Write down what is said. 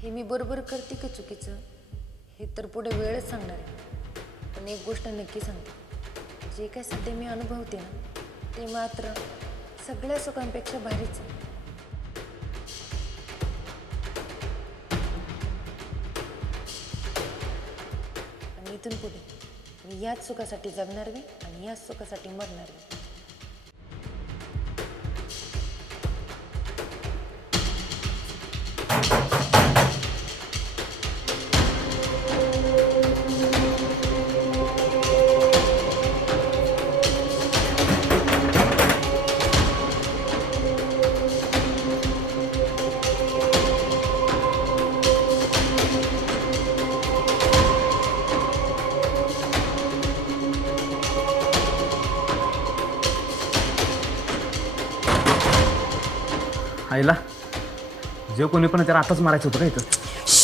हे मी बरोबर करते का चुकीचं हे तर पुढे वेळच सांगणार आहे. पण एक गोष्ट नक्की सांगते, जे काय सध्या मी अनुभवते ना ते मात्र सगळ्या सुखांपेक्षा भारीच आहे. आणि इथून पुढे मी याच सुखासाठी जगणार आहे आणि याच सुखासाठी मरणार आहे. आईला जे कोणी पण त्याला आताच मारायचं होतं का इथं.